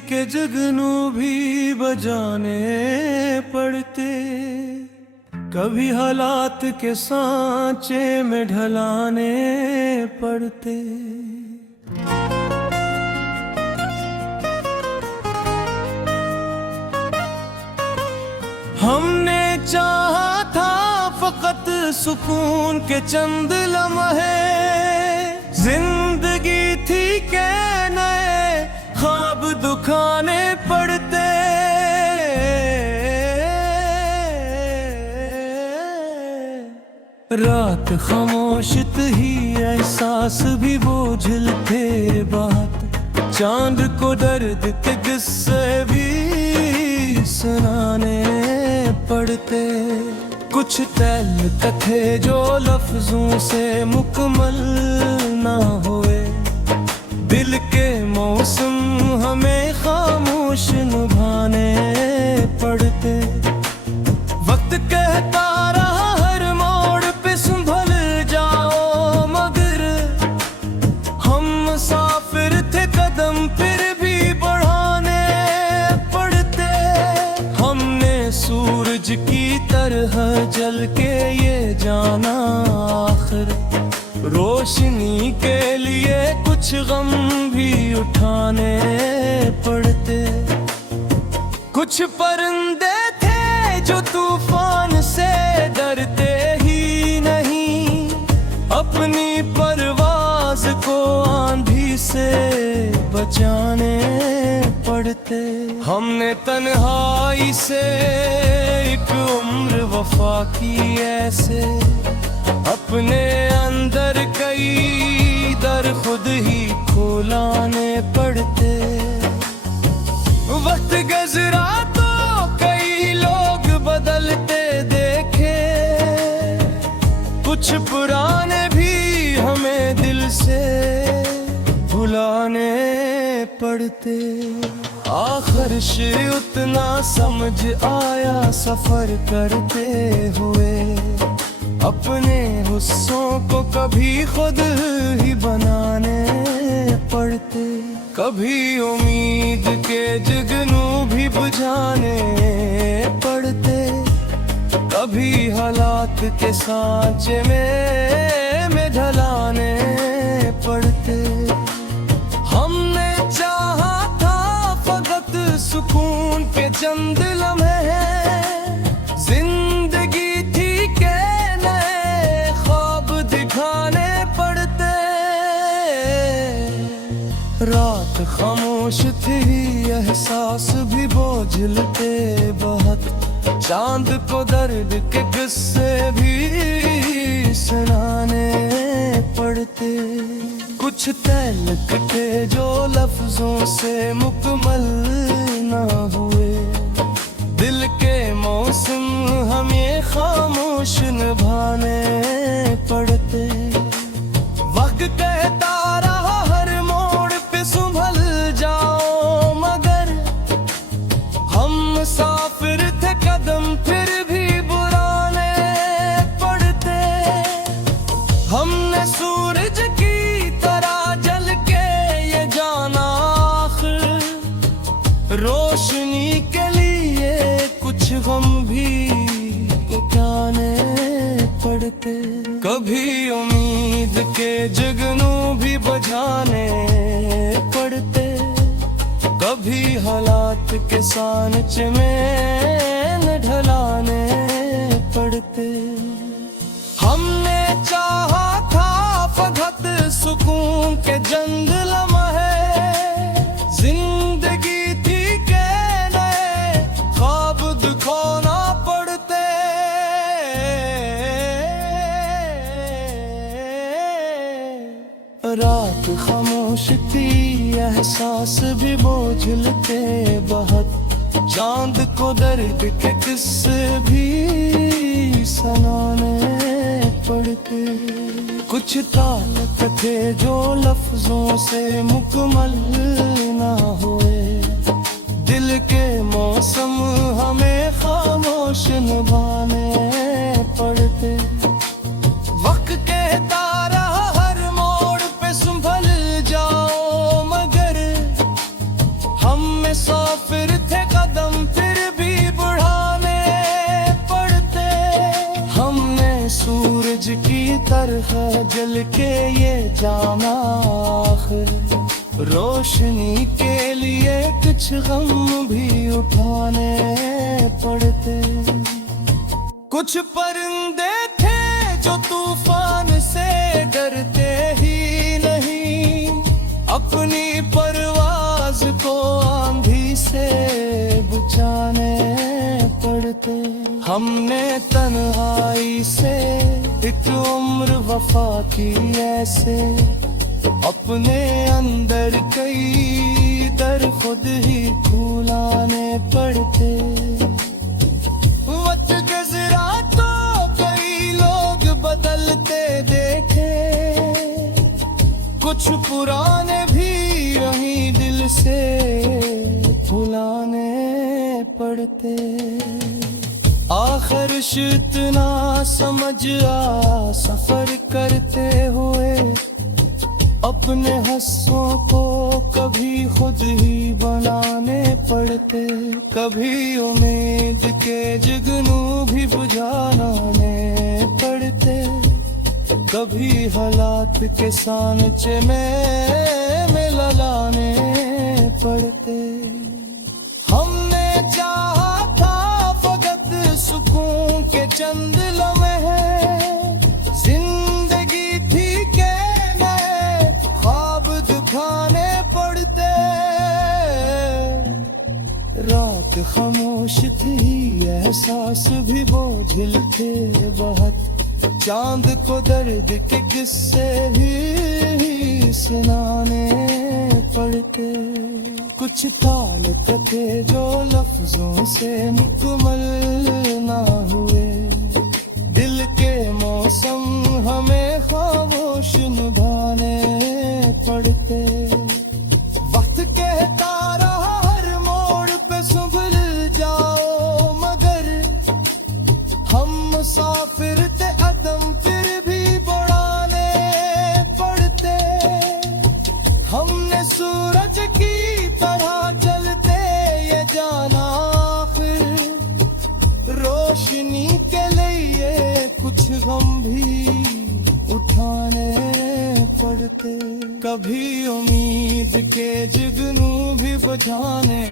के जुगनू भी बजाने पड़ते, कभी हालात के सांचे में ढलाने पड़ते। हमने चाहा था फकत सुकून के चंद लम्हे, जिंदगी थी के नए ख्वाब दुखाने पड़ते। रात खामोश ही एहसास भी बोझल थे बात, चांद को दर्द के किस्से भी सुनाने पड़ते। कुछ तहलके थे जो लफ्जों से मुकम्मल ना हुए, दिल के मौसम हमें खामोश निभाने पड़ते। वक्त कहता रहा हर मोड़ पे संभल जाओ, मगर हम मुसाफिर थे कदम फिर भी बढ़ाने पड़ते। हमने सूरज की तरह जल के ये जाना आखिर रोशनी के लिए कुछ गम भी उठाने पड़ते। कुछ परिंदे थे जो तूफान से डरते ही नहीं, अपनी परवाज को आंधी से बचाने पड़ते। हमने तन्हाई से एक उम्र वफा की ऐसे, अपने अंदर कई दर खुद ही खोलाने पड़ते। वक्त गुज़रा तो कई लोग बदलते देखे, कुछ पुराने भी हमें दिल से भुलाने पड़ते। आखिर से उतना समझ आया सफर करते हुए, अपने हिस्सों को कभी खुद ही बनाने पड़ते। कभी उम्मीद के जुगनू भी बुझाने पड़ते, कभी हालात के सांचे में ढलाने पड़ते। हमने चाहा था फकत सुकून के चंद लम्हे, जिंदगी थी के नए ख्वाब दिखाने पड़ते। रात खामोश थी एहसास भी बोझल थे बहुत, चांद को दर्द के किस्से भी सुनाने पड़ते। कुछ तहलके थे जो लफ्जों से मुकम्मल ना हुए, दिल के मौसम हमें खामोश निभाने पड़ते। वक्त कहता रहा हर मोड़ पे संभल जाओ, मगर हम मुसाफिर थे कदम फिर भी बुलाने पड़ते। हमने सूरज की तरह जल के ये जाना आखिर रोशनी के लिए कुछ गम भी उठाने पड़ते। कभी उम्मीद के जुगनू भी बुझाने पड़ते, कभी हालात के सांचे में ढलाने पड़ते। हमने चाहा था फकत सुकून के चंद लम्हे, जिंदगी थी के नए ख्वाब दिखाना पड़ते। रात खामोश थी एहसास भी बोझल थे बहुत, चांद को दर्द के किस्से भी सुनाने पड़ते। कुछ ताल्लुक थे जो लफ्जों से मुकम्मल ना हुए, दिल के मौसम हमें खामोश निभाने पड़ते। वक्त कहता रहा हर मोड़ पे संभल जाओ, मगर हम में 100 फिर थे कदम फिर भी बढ़ाने पड़ते। हमने सूरज की तरह जल के ये जाना आखिर रोशनी के लिए कुछ गम भी उठाने पड़ते। कुछ परिंदे थे जो तूफान से डरते ही नहीं, अपनी परवाज को आंधी से बचाने पड़ते। हमने तन्हाई से एक उम्र वफा की ऐसे, अपने अंदर कई दर खुद ही खुलाने पड़ते। वक्त गुज़रा तो कई लोग बदलते देखे, कुछ पुराने भी यहीं दिल से भुलाने पड़ते। आखिर इतना समझ आ सफर करते हुए, अपने हस्सों को कभी खुद ही बनाने पड़ते। कभी उम्मीद के जुगनू भी बुझाने पड़ते, कभी हालात के सांचे में ललाने पड़ते। हमने चाहा था फकत सुकून के चंद लम्हे, जिंदगी थी के नए ख्वाब दिखाने पड़ते। रात खामोश थी एहसास भी बोझिल थे बहुत, चांद को दर्द के किस्से ही सुनाने पड़ते। कुछ ताल थे जो लफ्जों से मुकम्मल ना हुए, दिल के मौसम हमें खामोश निभाने पड़ते। वक्त कहता रहा हर मोड़ पे संभल जाओ, मगर हम मुसाफिर थे अदम फिर भी बढ़ाने पड़ते। हमने सूरज की तरह चलते ये जाना आखिर रोशनी के लिए कुछ गम भी उठाने पड़ते। कभी उम्मीद के जुगनू भी बुझाने